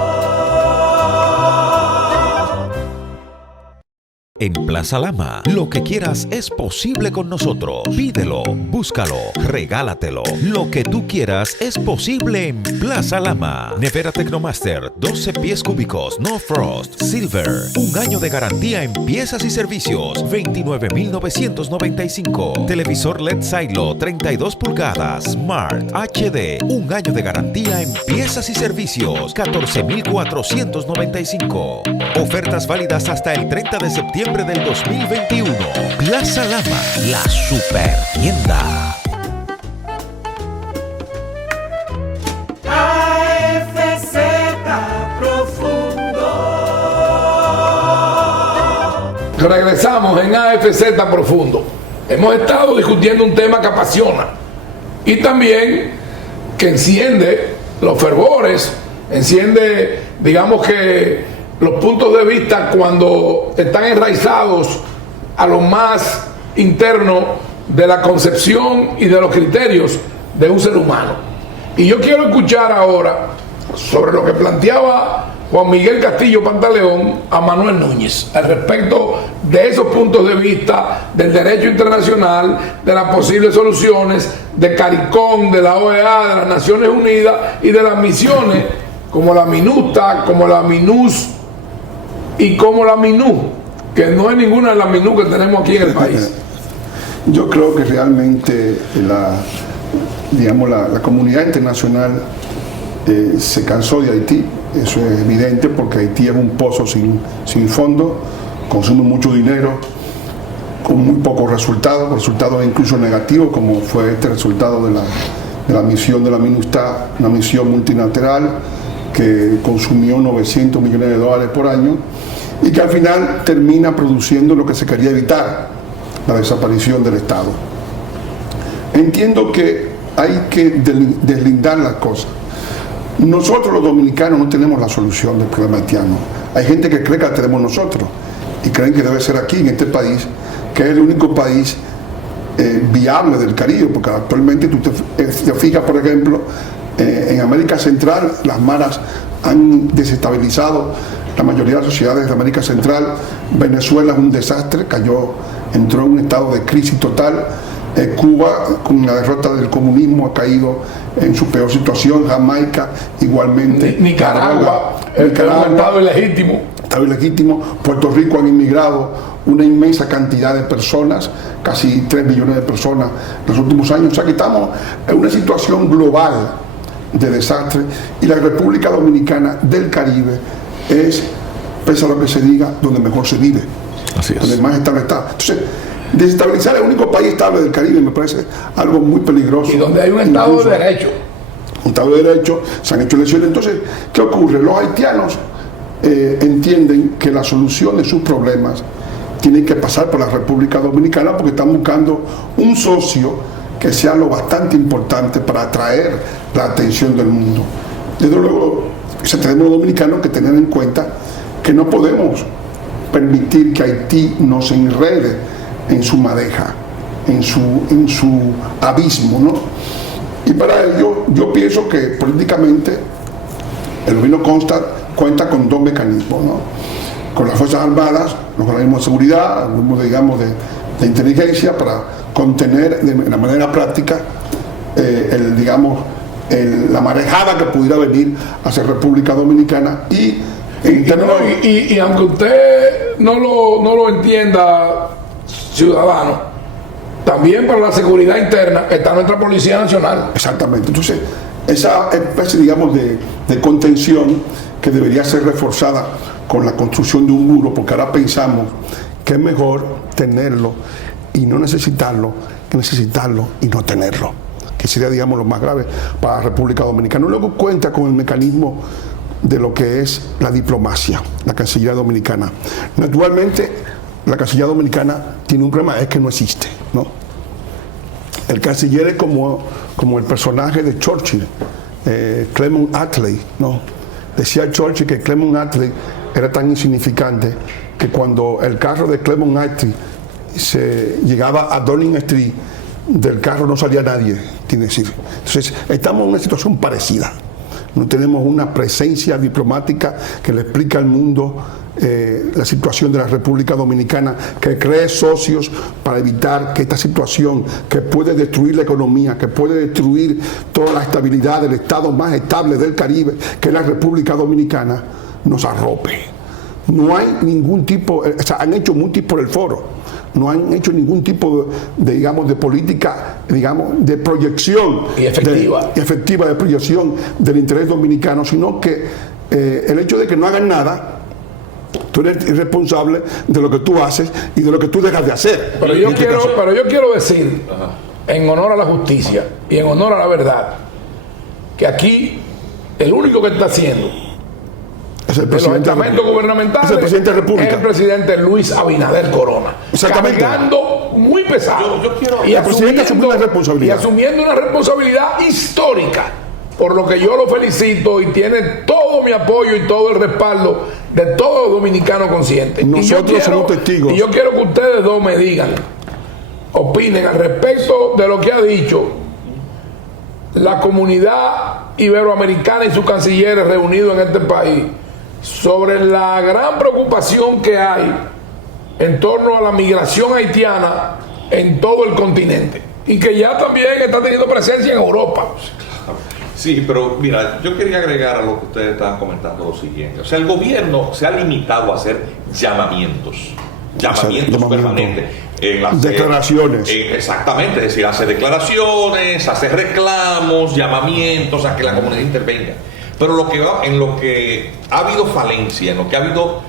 En Plaza Lama, lo que quieras es posible con nosotros. Pídelo, búscalo, regálatelo. Lo que tú quieras es posible en Plaza Lama. Nevera Tecnomaster, 12 pies cúbicos, no frost, silver. 1 año de garantía en piezas y servicios, 29,995. Televisor LED Silo, 32 pulgadas, Smart HD. 1 año de garantía en piezas y servicios, 14,495. Ofertas válidas hasta el 30 de septiembre del 2021. Plaza Lama, la super tienda. AFZ Profundo. Regresamos en AFZ Profundo. Hemos estado discutiendo un tema que apasiona y también que enciende los fervores, enciende, digamos que los puntos de vista cuando están enraizados a lo más interno de la concepción y de los criterios de un ser humano. Y yo quiero escuchar ahora sobre lo que planteaba Juan Miguel Castillo Pantaleón a Manuel Núñez al respecto de esos puntos de vista del derecho internacional, de las posibles soluciones, de CARICOM, de la OEA, de las Naciones Unidas y de las misiones como la MINUSTA, como la MINUS y como la MINU, que no es ninguna de las MINU que tenemos aquí en el país. Yo creo que realmente la comunidad internacional se cansó de Haití. Eso es evidente porque Haití es un pozo sin fondo, consume mucho dinero, con muy pocos resultados incluso negativos, como fue este resultado de la misión de la MINUSTA, una misión multilateral que consumió $900 millones por año y que al final termina produciendo lo que se quería evitar, la desaparición del Estado. Entiendo que hay que deslindar las cosas. Nosotros los dominicanos no tenemos la solución del problema haitiano. Hay gente que cree que la tenemos nosotros y creen que debe ser aquí, en este país, que es el único país viable del Caribe, porque actualmente tú te fijas, por ejemplo, en América Central las maras han desestabilizado la mayoría de las sociedades de América Central. Venezuela es un desastre, entró en un estado de crisis total. Cuba, con la derrota del comunismo, ha caído en su peor situación. Jamaica igualmente. Nicaragua, un estado ilegítimo. Puerto Rico han inmigrado una inmensa cantidad de personas, casi 3 millones de personas en los últimos años. O sea que estamos en una situación global de desastre y la República Dominicana del Caribe es, pese a lo que se diga, donde mejor se vive. Así es. Donde más estable está. Entonces, desestabilizar el único país estable del Caribe me parece algo muy peligroso. Y donde hay un Estado de Derecho. Un Estado de Derecho, se han hecho elecciones. Entonces, ¿qué ocurre? Los haitianos entienden que la solución de sus problemas tiene que pasar por la República Dominicana porque están buscando un socio que sea lo bastante importante para atraer la atención del mundo. Desde luego, tenemos los dominicanos que tener en cuenta que no podemos permitir que Haití nos enrede en su madeja, en su abismo, ¿no? Y para ello yo pienso que políticamente el gobierno cuenta con 2 mecanismos, ¿no? Con las Fuerzas Armadas, los organismos de seguridad, algunos digamos de inteligencia, para contener de la manera práctica la marejada que pudiera venir hacia República Dominicana y aunque usted no lo entienda, ciudadano, también para la seguridad interna está nuestra Policía Nacional. Exactamente. Entonces, esa especie, digamos, de contención que debería ser reforzada con la construcción de un muro, porque ahora pensamos que es mejor tenerlo y no necesitarlo que necesitarlo y no tenerlo, que sería, digamos, lo más grave para la República Dominicana. Luego cuenta con el mecanismo de lo que es la diplomacia, la Cancillería Dominicana. Naturalmente, la Cancillería Dominicana tiene un problema, es que no existe, ¿no? El canciller es como el personaje de Churchill, Clement Attlee, ¿no? Decía Churchill que Clement Attlee era tan insignificante que cuando el carro de Clement Attlee se llegaba a Downing Street, del carro no salía nadie, quiere decir. Entonces, estamos en una situación parecida. no tenemos una presencia diplomática que le explique al mundo la situación de la República Dominicana, que cree socios para evitar que esta situación que puede destruir la economía, que puede destruir toda la estabilidad del estado más estable del Caribe, que es la República Dominicana, nos arrope. No hay ningún tipo, o sea, han hecho mutis por el foro, no han hecho ningún tipo digamos, de política, digamos, de proyección y efectiva de proyección del interés dominicano, sino que el hecho de que no hagan nada, tú eres irresponsable de lo que tú haces y de lo que tú dejas de hacer. Pero yo quiero decir, en honor a la justicia y en honor a la verdad, que aquí el único que está haciendo es el de los estamentos gubernamentales es el presidente de la República, es el presidente Luis Abinader Corona, cargando muy pesado y asumiendo una responsabilidad histórica, por lo que yo lo felicito y tiene todo mi apoyo y todo el respaldo de todos los dominicanos conscientes. Nosotros somos testigos. Y yo quiero que ustedes dos me digan, opinen al respecto de lo que ha dicho la comunidad iberoamericana y sus cancilleres reunidos en este país sobre la gran preocupación que hay en torno a la migración haitiana en todo el continente y que ya también está teniendo presencia en Europa. Sí, pero mira, yo quería agregar a lo que ustedes estaban comentando lo siguiente. O sea, el gobierno se ha limitado a hacer llamamientos permanentes. Declaraciones. Exactamente, es decir, hace declaraciones, hace reclamos, llamamientos a que la comunidad intervenga. Pero en lo que ha habido falencia, en lo que ha habido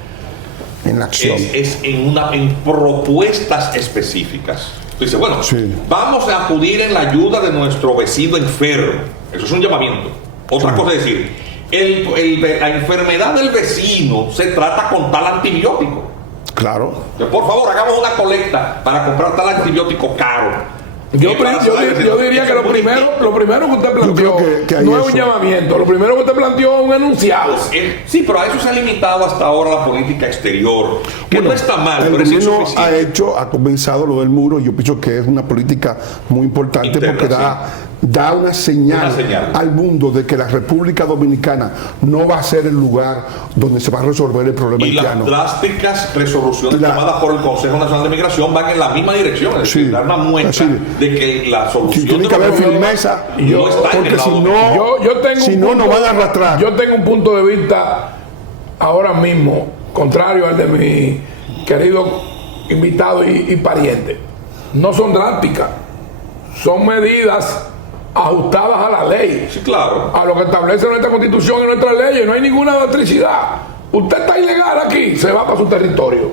en la acción, es en propuestas específicas. Dice, bueno, sí, vamos a acudir en la ayuda de nuestro vecino enfermo. Eso es un llamamiento. Otra cosa es decir, la enfermedad del vecino se trata con tal antibiótico. Claro. Por favor, hagamos una colecta para comprar tal antibiótico caro. Yo diría que lo primero que usted planteó que no es un llamamiento, lo primero que usted planteó es un enunciado. Sí, pero a eso se ha limitado hasta ahora la política exterior, que no está mal, pero es insuficiente. Ha comenzado lo del muro, y yo pienso que es una política muy importante interna, porque da una señal al mundo de que la República Dominicana no va a ser el lugar donde se va a resolver el problema haitiano. Y las drásticas resoluciones tomadas por el Consejo Nacional de Migración van en la misma dirección, es decir, dar una muestra de que la solución tiene que haber firmeza, no está en el lado. Si no, nos van a arrastrar. Yo tengo un punto de vista ahora mismo contrario al de mi querido invitado y pariente. No son drásticas, son medidas ajustadas a la ley, sí, claro, a lo que establece nuestra constitución y nuestras leyes. No hay ninguna electricidad. Usted está ilegal aquí, se va para su territorio.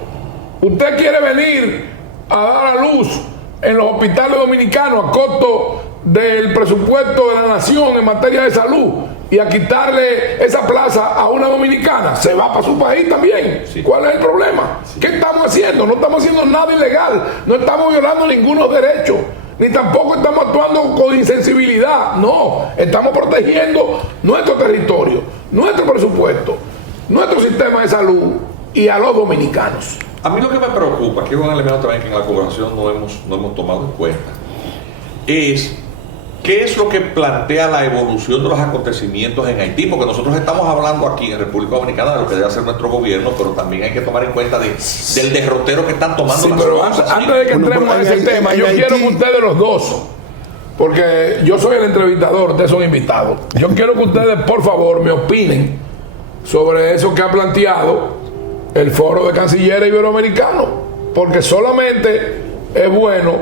Usted quiere venir a dar a luz en los hospitales dominicanos a costo del presupuesto de la nación en materia de salud y a quitarle esa plaza a una dominicana, se va para su país también. Sí. ¿Cuál es el problema? Sí. ¿Qué estamos haciendo? No estamos haciendo nada ilegal, no estamos violando ninguno derechos, ni tampoco estamos actuando con insensibilidad. No, estamos protegiendo nuestro territorio, nuestro presupuesto, nuestro sistema de salud y a los dominicanos. A mí lo que me preocupa, que es un elemento también que en la conversación no hemos tomado en cuenta, es qué es lo que plantea la evolución de los acontecimientos en Haití, porque nosotros estamos hablando aquí en República Dominicana de lo que debe hacer nuestro gobierno, pero también hay que tomar en cuenta del derrotero que están tomando las cosas. Antes de que entremos en ese tema, yo quiero que ustedes los dos, porque yo soy el entrevistador, ustedes son invitados, yo quiero que ustedes por favor me opinen sobre eso que ha planteado el Foro de Cancilleres Iberoamericanos, porque solamente es bueno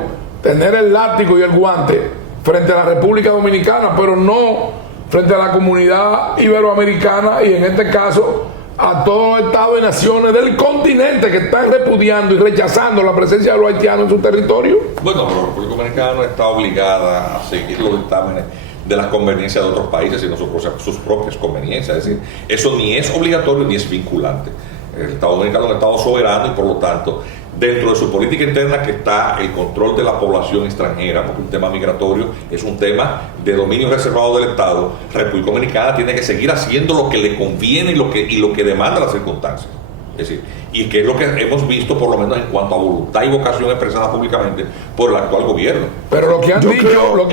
tener el látigo y el guante frente a la República Dominicana, pero no frente a la comunidad iberoamericana y en este caso a todos los estados y naciones del continente que están repudiando y rechazando la presencia de los haitianos en su territorio. Bueno, pero la República Dominicana está obligada a seguir los dictámenes de las conveniencias de otros países, sino sus propias conveniencias. Es decir, eso ni es obligatorio ni es vinculante. El Estado Dominicano es un Estado soberano y por lo tanto dentro de su política interna que está el control de la población extranjera, porque un tema migratorio es un tema de dominio reservado del Estado. República Dominicana tiene que seguir haciendo lo que le conviene y lo que demanda las circunstancias. Es decir, y que es lo que hemos visto por lo menos en cuanto a voluntad y vocación expresada públicamente por el actual gobierno. Pero lo que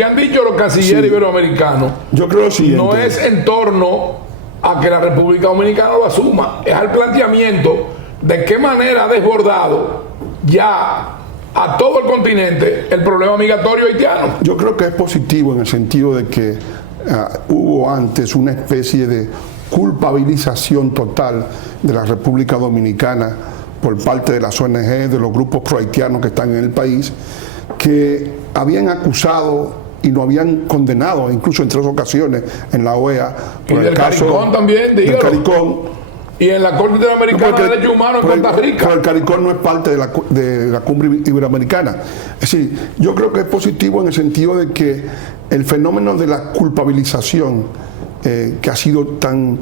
han dicho los cancilleres iberoamericanos, yo creo lo siguiente, no es en torno a que la República Dominicana lo asuma, es al planteamiento de qué manera ha desbordado ya a todo el continente el problema migratorio haitiano. Yo creo que es positivo en el sentido de que hubo antes una especie de culpabilización total de la República Dominicana por parte de las ONG, de los grupos pro-haitianos que están en el país, que habían acusado y lo habían condenado, incluso en 3 ocasiones en la OEA, por y el caso CARICOM también, del CARICOM. Y en la Corte Interamericana de Derechos Humanos en Costa Rica. Pero el CARICOM no es parte de la cumbre iberoamericana. Es decir, yo creo que es positivo en el sentido de que el fenómeno de la culpabilización que ha sido tan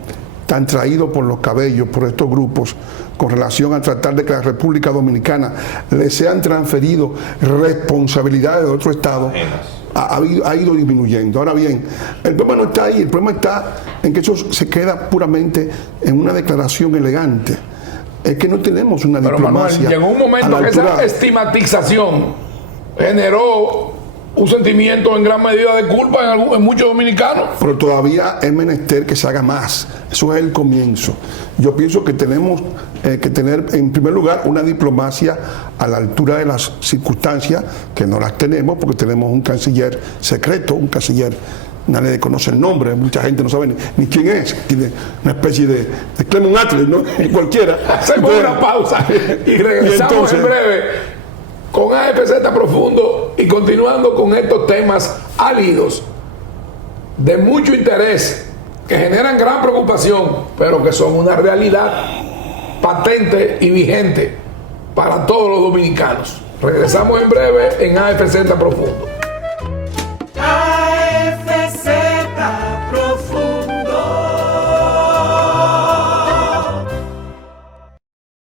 traído por los cabellos, por estos grupos, con relación a tratar de que a la República Dominicana le sean transferido responsabilidades de otro Estado, ha ido disminuyendo. Ahora bien, el problema no está ahí, el problema está en que eso se queda puramente en una declaración elegante. Es que no tenemos una diplomacia. Manuel, llegó un momento que esa estigmatización generó un sentimiento en gran medida de culpa en muchos dominicanos. Pero todavía es menester que se haga más. Eso es el comienzo. Yo pienso que tenemos que tener, en primer lugar, una diplomacia a la altura de las circunstancias, que no las tenemos, porque tenemos un canciller secreto, un canciller, nadie conoce el nombre, mucha gente no sabe ni quién es, tiene una especie de Clement Attlee, ¿no? Cualquiera. Hacemos una pausa y regresamos en breve con AFZ Profundo y continuando con estos temas álidos de mucho interés que generan gran preocupación, pero que son una realidad patente y vigente para todos los dominicanos. Regresamos en breve en AFZ Profundo. AFZ Profundo.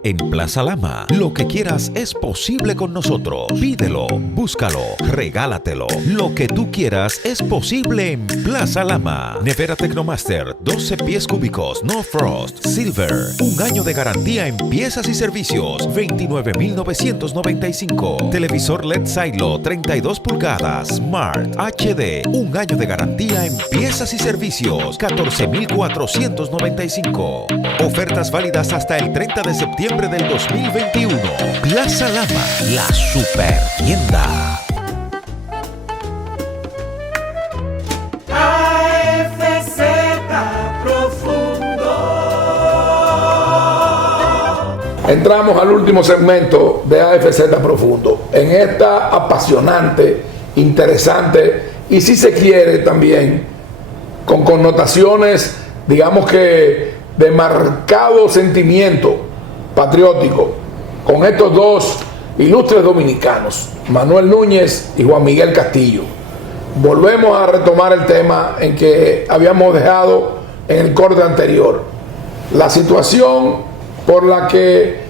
En Plaza Lama, lo que quieras es posible con nosotros. Pídelo, búscalo, regálatelo. Lo que tú quieras es posible en Plaza Lama. Nevera Tecnomaster, 12 pies cúbicos, no frost, silver. 1 año de garantía en piezas y servicios, 29,995. Televisor LED Silo, 32 pulgadas, Smart HD. 1 año de garantía en piezas y servicios, 14,495. Ofertas válidas hasta el 30 de septiembre del 2021. Plaza Lama, la super tienda. AFZ Profundo. Entramos al último segmento de AFZ Profundo. En esta apasionante, interesante y, si se quiere, también con connotaciones, digamos que de marcado sentimiento patriótico, con estos dos ilustres dominicanos, Manuel Núñez y Juan Miguel Castillo. Volvemos a retomar el tema en que habíamos dejado en el corte anterior. La situación por la que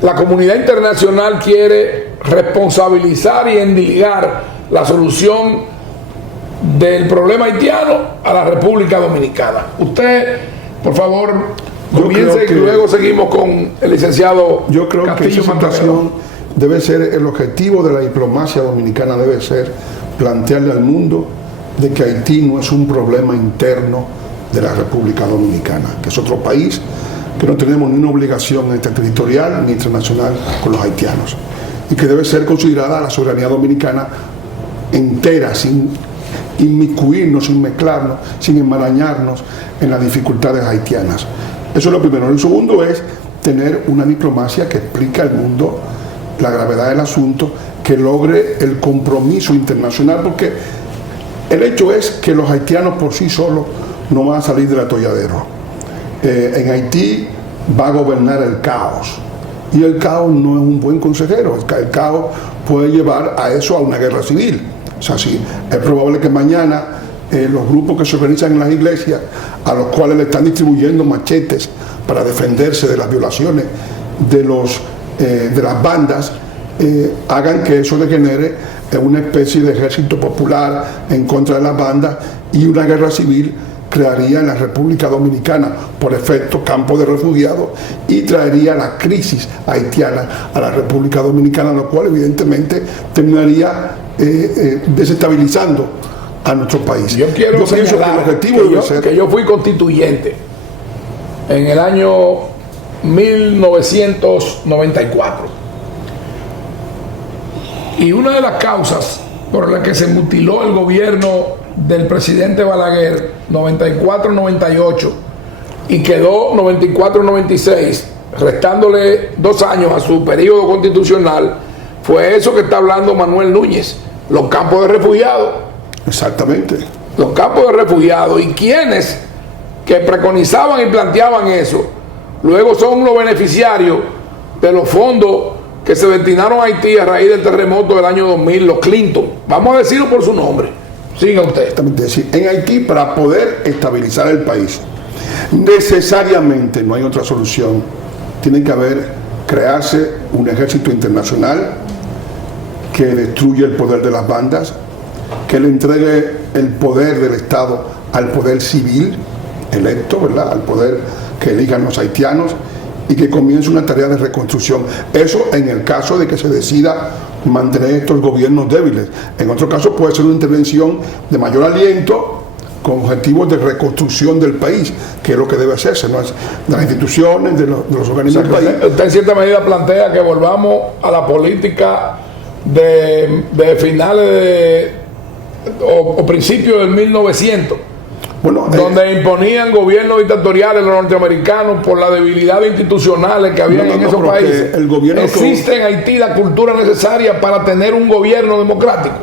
la comunidad internacional quiere responsabilizar y endilgar la solución del problema haitiano a la República Dominicana. Usted, por favor, comience y luego seguimos con el licenciado Castillo. Yo creo que esa situación debe ser el objetivo de la diplomacia dominicana, debe ser plantearle al mundo de que Haití no es un problema interno de la República Dominicana, que es otro país, que no tenemos ni una obligación extraterritorial ni internacional con los haitianos, y que debe ser considerada la soberanía dominicana entera, sin inmiscuirnos, sin mezclarnos, sin enmarañarnos en las dificultades haitianas. Eso es lo primero. El segundo es tener una diplomacia que explique al mundo la gravedad del asunto, que logre el compromiso internacional, porque el hecho es que los haitianos por sí solos no van a salir del atolladero. En Haití va a gobernar el caos, y el caos no es un buen consejero. El caos puede llevar a eso, a una guerra civil. O sea, sí, es probable que mañana los grupos que se organizan en las iglesias, a los cuales le están distribuyendo machetes para defenderse de las violaciones de las bandas, hagan que eso degenere en una especie de ejército popular en contra de las bandas y una guerra civil crearía en la República Dominicana, por efecto, campo de refugiados y traería la crisis haitiana a la República Dominicana, lo cual evidentemente terminaría desestabilizando a nuestro país. Yo quiero pienso que el señalar objetivo debe ser que yo fui constituyente en el año 1994. Y una de las causas por las que se mutiló el gobierno del presidente Balaguer 94-98 y quedó 94-96, restándole 2 años a su periodo constitucional, fue eso que está hablando Manuel Núñez, los campos de refugiados. Exactamente. Los campos de refugiados, y quienes que preconizaban y planteaban eso, luego son los beneficiarios de los fondos que se destinaron a Haití a raíz del terremoto del año 2000, los Clinton. Vamos a decirlo por su nombre. Siga usted. Exactamente. Es decir, en Haití, para poder estabilizar el país, necesariamente, no hay otra solución, tiene que crearse un ejército internacional que destruya el poder de las bandas, que le entregue el poder del Estado al poder civil electo, ¿verdad?, al poder que elijan los haitianos, y que comience una tarea de reconstrucción. Eso en el caso de que se decida mantener estos gobiernos débiles. En otro caso puede ser una intervención de mayor aliento con objetivos de reconstrucción del país, que es lo que debe hacerse, ¿no? De las instituciones, de los organismos del país. Usted en cierta medida plantea que volvamos a la política de finales o principios del 1900. Bueno, donde imponían gobiernos dictatoriales los norteamericanos por la debilidad institucionales que había en esos países. ¿Existe en Haití la cultura necesaria para tener un gobierno democrático?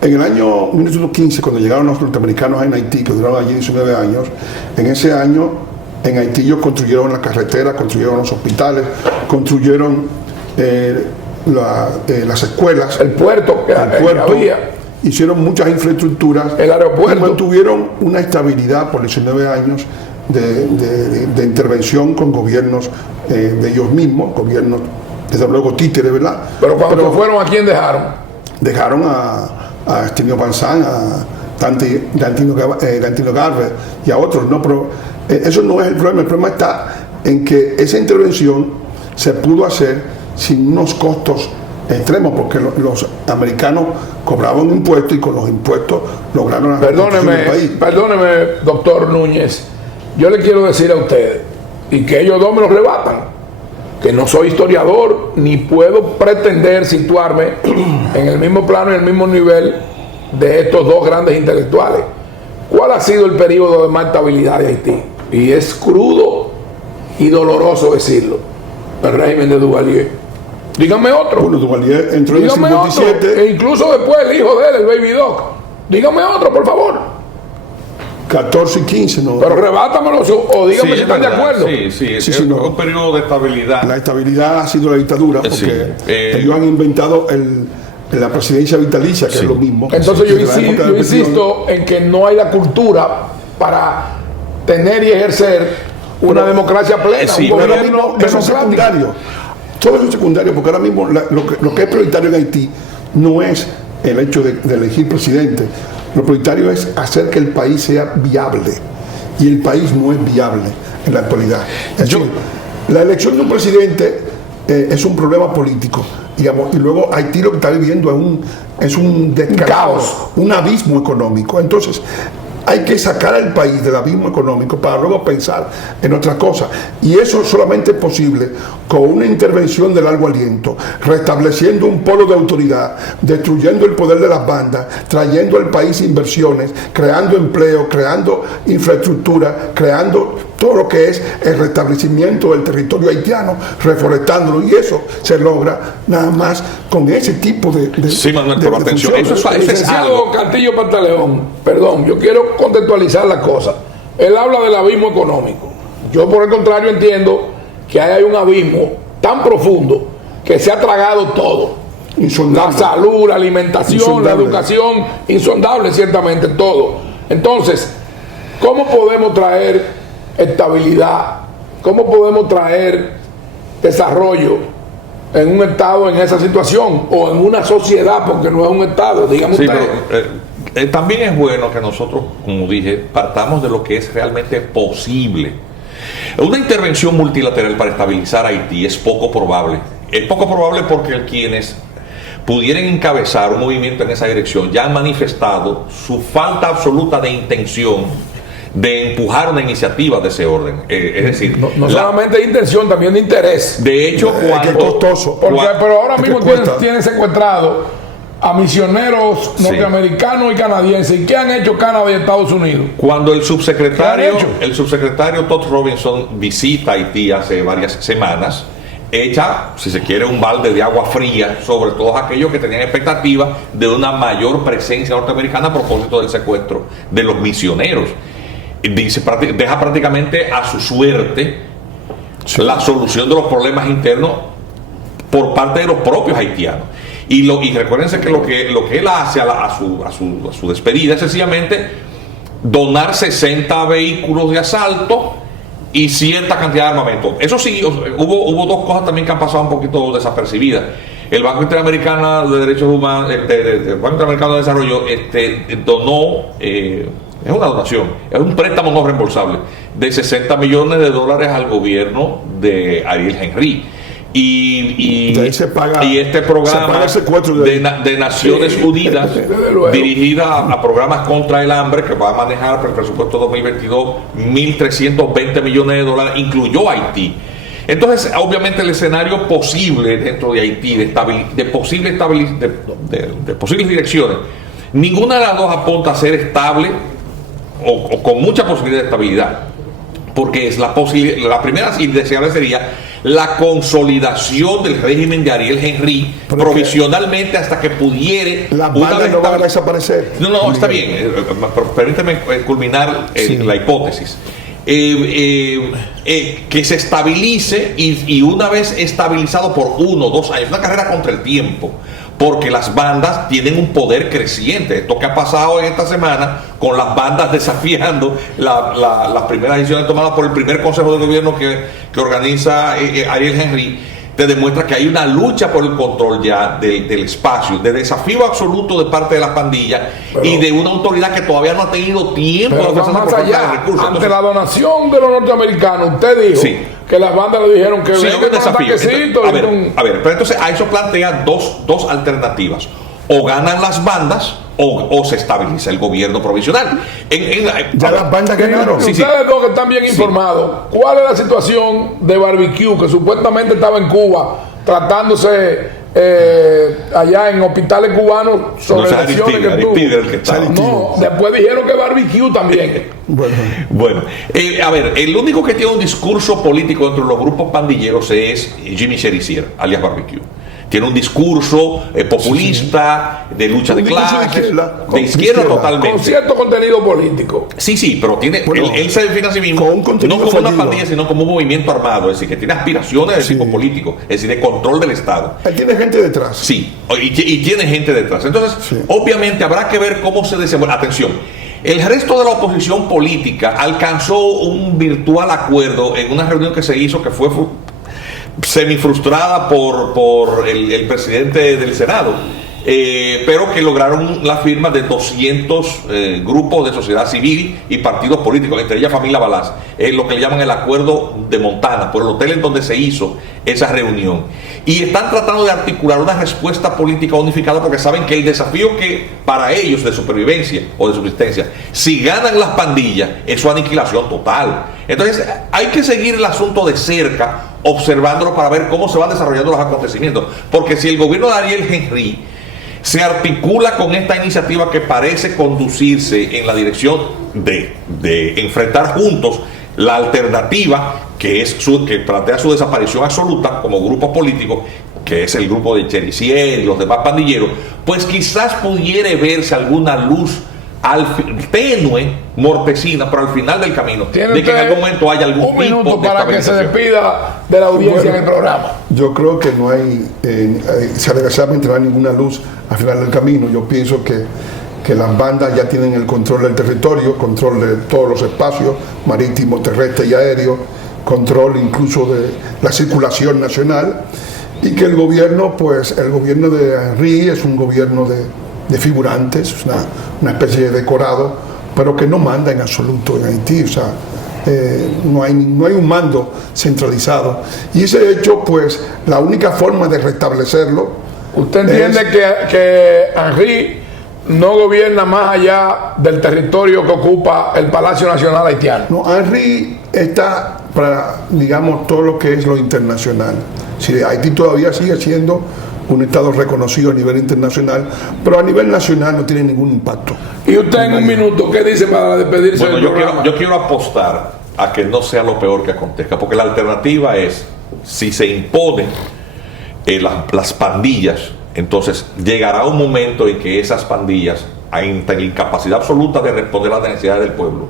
En el año 1915, cuando llegaron los norteamericanos en Haití, que duraron allí 19 años, en ese año en Haití ellos construyeron las carreteras, construyeron los hospitales, construyeron las escuelas, el puerto que había. Hicieron muchas infraestructuras, el aeropuerto. Y mantuvieron una estabilidad por 19 años de intervención con gobiernos de ellos mismos, gobiernos, desde luego títeres, ¿verdad? Pero cuando fueron, ¿a quién dejaron? Dejaron a Estinio Panzán, a Dantino Garber y a otros, ¿no? Pero eso no es el problema está en que esa intervención se pudo hacer sin unos costos extremos, porque los americanos cobraban impuestos y con los impuestos lograron la reconstrucción del país. Perdóneme, doctor Núñez, yo le quiero decir a usted, y que ellos dos me lo rebatan, que no soy historiador ni puedo pretender situarme en el mismo plano y en el mismo nivel de estos dos grandes intelectuales. ¿Cuál ha sido el periodo de más estabilidad de Haití? Y es crudo y doloroso decirlo: el régimen de Duvalier. Dígame otro. Bueno, Duvalier entró en el 57. Otro. E incluso después el hijo de él, el Baby Doc. Dígame otro, por favor. 14 y 15, ¿no? Pero rebátamelo o dígame si están de acuerdo. Sí, es un periodo de estabilidad. La estabilidad ha sido la dictadura, porque ellos han inventado la presidencia vitalicia, que es lo mismo. Entonces yo insisto en que no hay la cultura para tener y ejercer una democracia plena, un gobierno eso es secundario. Todo eso es secundario, porque ahora mismo lo que es prioritario en Haití no es el hecho de elegir presidente. Lo prioritario es hacer que el país sea viable, y el país no es viable en la actualidad. Es decir, la elección de un presidente es un problema político, digamos, y luego Haití lo que está viviendo es un caos, un abismo económico. Entonces hay que sacar al país del abismo económico para luego pensar en otras cosas, y eso solamente es posible con una intervención de largo aliento, restableciendo un polo de autoridad, destruyendo el poder de las bandas, trayendo al país inversiones, creando empleo, creando infraestructura, creando todo lo que es el restablecimiento del territorio haitiano, reforestándolo, y eso se logra nada más con ese tipo de Manuel, por atención. Eso es algo. Cantillo Pantaleón, perdón, yo quiero contextualizar la cosa. Él habla del abismo económico. Yo, por el contrario, entiendo que hay un abismo tan profundo que se ha tragado todo. Insondable. La salud, la alimentación, insondable. La educación, insondable ciertamente todo. Entonces, ¿cómo podemos traer estabilidad? ¿Cómo podemos traer desarrollo en un estado en esa situación, o en una sociedad, porque no es un estado? Dígame usted. también es bueno que nosotros, como dije, partamos de lo que es realmente posible. Una intervención multilateral para estabilizar Haití es poco probable. Es poco probable porque quienes pudieran encabezar un movimiento en esa dirección ya han manifestado su falta absoluta de intención de empujar una iniciativa de ese orden. Es decir, no solamente de intención, también de interés. De hecho, que es costoso. Pero ahora mismo cuesta. tienen secuestrado a misioneros norteamericanos y canadienses. ¿Y qué han hecho Canadá y Estados Unidos? Cuando el subsecretario Todd Robinson visita Haití hace varias semanas, echa, si se quiere, un balde de agua fría sobre todos aquellos que tenían expectativa de una mayor presencia norteamericana a propósito del secuestro de los misioneros. Deja prácticamente a su suerte la solución de los problemas internos por parte de los propios haitianos. Y recuérdense que lo que él hace a su despedida es sencillamente donar 60 vehículos de asalto y cierta cantidad de armamento. Eso sí, hubo dos cosas también que han pasado un poquito desapercibidas. El Banco Interamericano de Derechos Humanos, el Banco Interamericano de Desarrollo, donó, es una donación, es un préstamo no reembolsable de $60 millones al gobierno de Ariel Henry. Y este programa de Naciones Unidas dirigida a programas contra el hambre, que va a manejar para el presupuesto 2022 $1.320 millones, incluyó Haití. Entonces, obviamente, el escenario posible dentro de Haití de posibles direcciones, ninguna de las dos apunta a ser estable o con mucha posibilidad de estabilidad, porque es la primera indeseable sería la consolidación del régimen de Ariel Henry provisionalmente hasta que pudiere. Las bandas no van a desaparecer. No, está bien. Permíteme culminar la hipótesis. Que se estabilice y una vez estabilizado por 1 o 2 años, una carrera contra el tiempo, porque las bandas tienen un poder creciente. Esto que ha pasado en esta semana con las bandas desafiando las primeras decisiones tomadas por el primer consejo de gobierno que organiza Ariel Henry, te demuestra que hay una lucha por el control ya del espacio, de desafío absoluto de parte de las pandillas y de una autoridad que todavía no ha tenido tiempo de más por allá, de recursos. Ante la donación de los norteamericanos, usted dijo que las bandas le dijeron que sí, venga un desafío. A ver, pero entonces a eso plantea dos alternativas: o ganan las bandas o se estabiliza el gobierno provisional. Las bandas ganaron. Ustedes dos que están bien informados, ¿cuál es la situación de Barbecue, que supuestamente estaba en Cuba tratándose allá en hospitales cubanos sobre lesiones que tuvo? Después dijeron que Barbecue también. Bueno, a ver, el único que tiene un discurso político entre los grupos pandilleros es Jimmy Cherizier, alias Barbecue. Tiene un discurso populista, de lucha de clases, de izquierda totalmente. Con cierto contenido político. Sí, pero él se define a sí mismo no como una pandilla, sino como un movimiento armado, es decir, que tiene aspiraciones de tipo político, es decir, de control del Estado. Él tiene gente detrás. Sí, y tiene gente detrás. Entonces, obviamente habrá que ver cómo se desenvuelve. Atención. El resto de la oposición política alcanzó un virtual acuerdo en una reunión que se hizo, que fue semifrustrada por el presidente del Senado, pero que lograron la firma de 200 grupos de sociedad civil y partidos políticos, entre ellas Familia Balaz, lo que le llaman el acuerdo de Montana, por el hotel en donde se hizo esa reunión. Y están tratando de articular una respuesta política unificada, porque saben que el desafío que para ellos de supervivencia o de subsistencia, si ganan las pandillas, es su aniquilación total. Entonces hay que seguir el asunto de cerca, observándolo para ver cómo se van desarrollando los acontecimientos, porque si el gobierno de Ariel Henry se articula con esta iniciativa que parece conducirse en la dirección de enfrentar juntos la alternativa que plantea su desaparición absoluta como grupo político, que es el grupo de Cherizier y los demás pandilleros, pues quizás pudiera verse alguna luz tenue, mortecina, pero al final del camino, de que en algún momento haya algún tipo de para que se despida de la audiencia en el programa. Yo creo que no hay, desgraciadamente no hay ninguna luz al final del camino. Yo pienso que las bandas ya tienen el control del territorio, control de todos los espacios marítimos, terrestres y aéreos, control incluso de la circulación nacional, y que el gobierno de Henry es un gobierno figurantes, una especie de decorado, pero que no manda en absoluto en Haití. O sea, no hay un mando centralizado. Y ese hecho, pues, la única forma de restablecerlo. ¿Usted entiende que Henry no gobierna más allá del territorio que ocupa el Palacio Nacional haitiano? No, Henry está para, digamos, todo lo que es lo internacional. Si Haití todavía sigue siendo un Estado reconocido a nivel internacional, pero a nivel nacional no tiene ningún impacto. Y usted en un minuto, ¿qué dice para despedirse del programa? Yo quiero apostar a que no sea lo peor que acontezca, porque la alternativa es, si se imponen las pandillas, entonces llegará un momento en que esas pandillas, ante la incapacidad absoluta de responder a las necesidades del pueblo,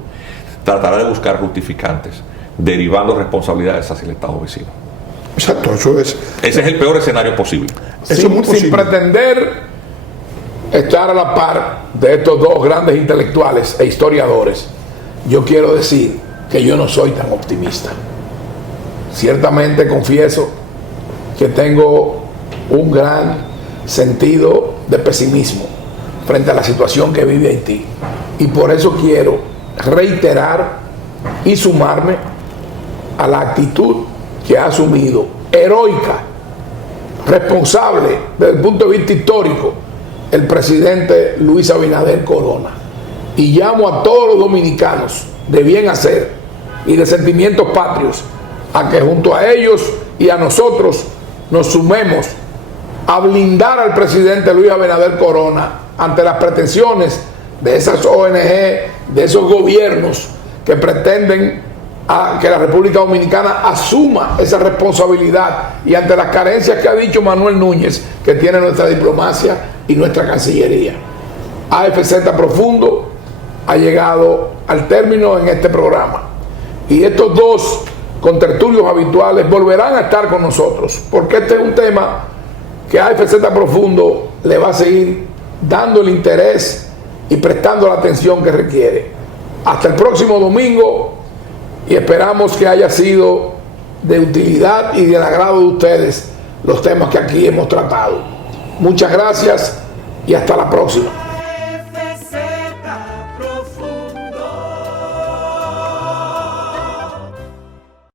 tratará de buscar justificantes, derivando responsabilidades hacia el Estado vecino. Exacto, ese es el peor escenario posible. Sin pretender estar a la par de estos dos grandes intelectuales e historiadores, yo quiero decir que yo no soy tan optimista. Ciertamente confieso que tengo un gran sentido de pesimismo frente a la situación que vive Haití, y por eso quiero reiterar y sumarme a la actitud que ha asumido, heroica, responsable desde el punto de vista histórico, el presidente Luis Abinader Corona. Y llamo a todos los dominicanos de bien hacer y de sentimientos patrios a que junto a ellos y a nosotros nos sumemos a blindar al presidente Luis Abinader Corona ante las pretensiones de esas ONG, de esos gobiernos que pretenden a que la República Dominicana asuma esa responsabilidad, y ante las carencias que ha dicho Manuel Núñez que tiene nuestra diplomacia y nuestra Cancillería. AFZ Profundo ha llegado al término en este programa, y estos dos contertulios habituales volverán a estar con nosotros, porque este es un tema que AFZ Profundo le va a seguir dando el interés y prestando la atención que requiere. Hasta el próximo domingo, y esperamos que haya sido de utilidad y del agrado de ustedes los temas que aquí hemos tratado. Muchas gracias y hasta la próxima.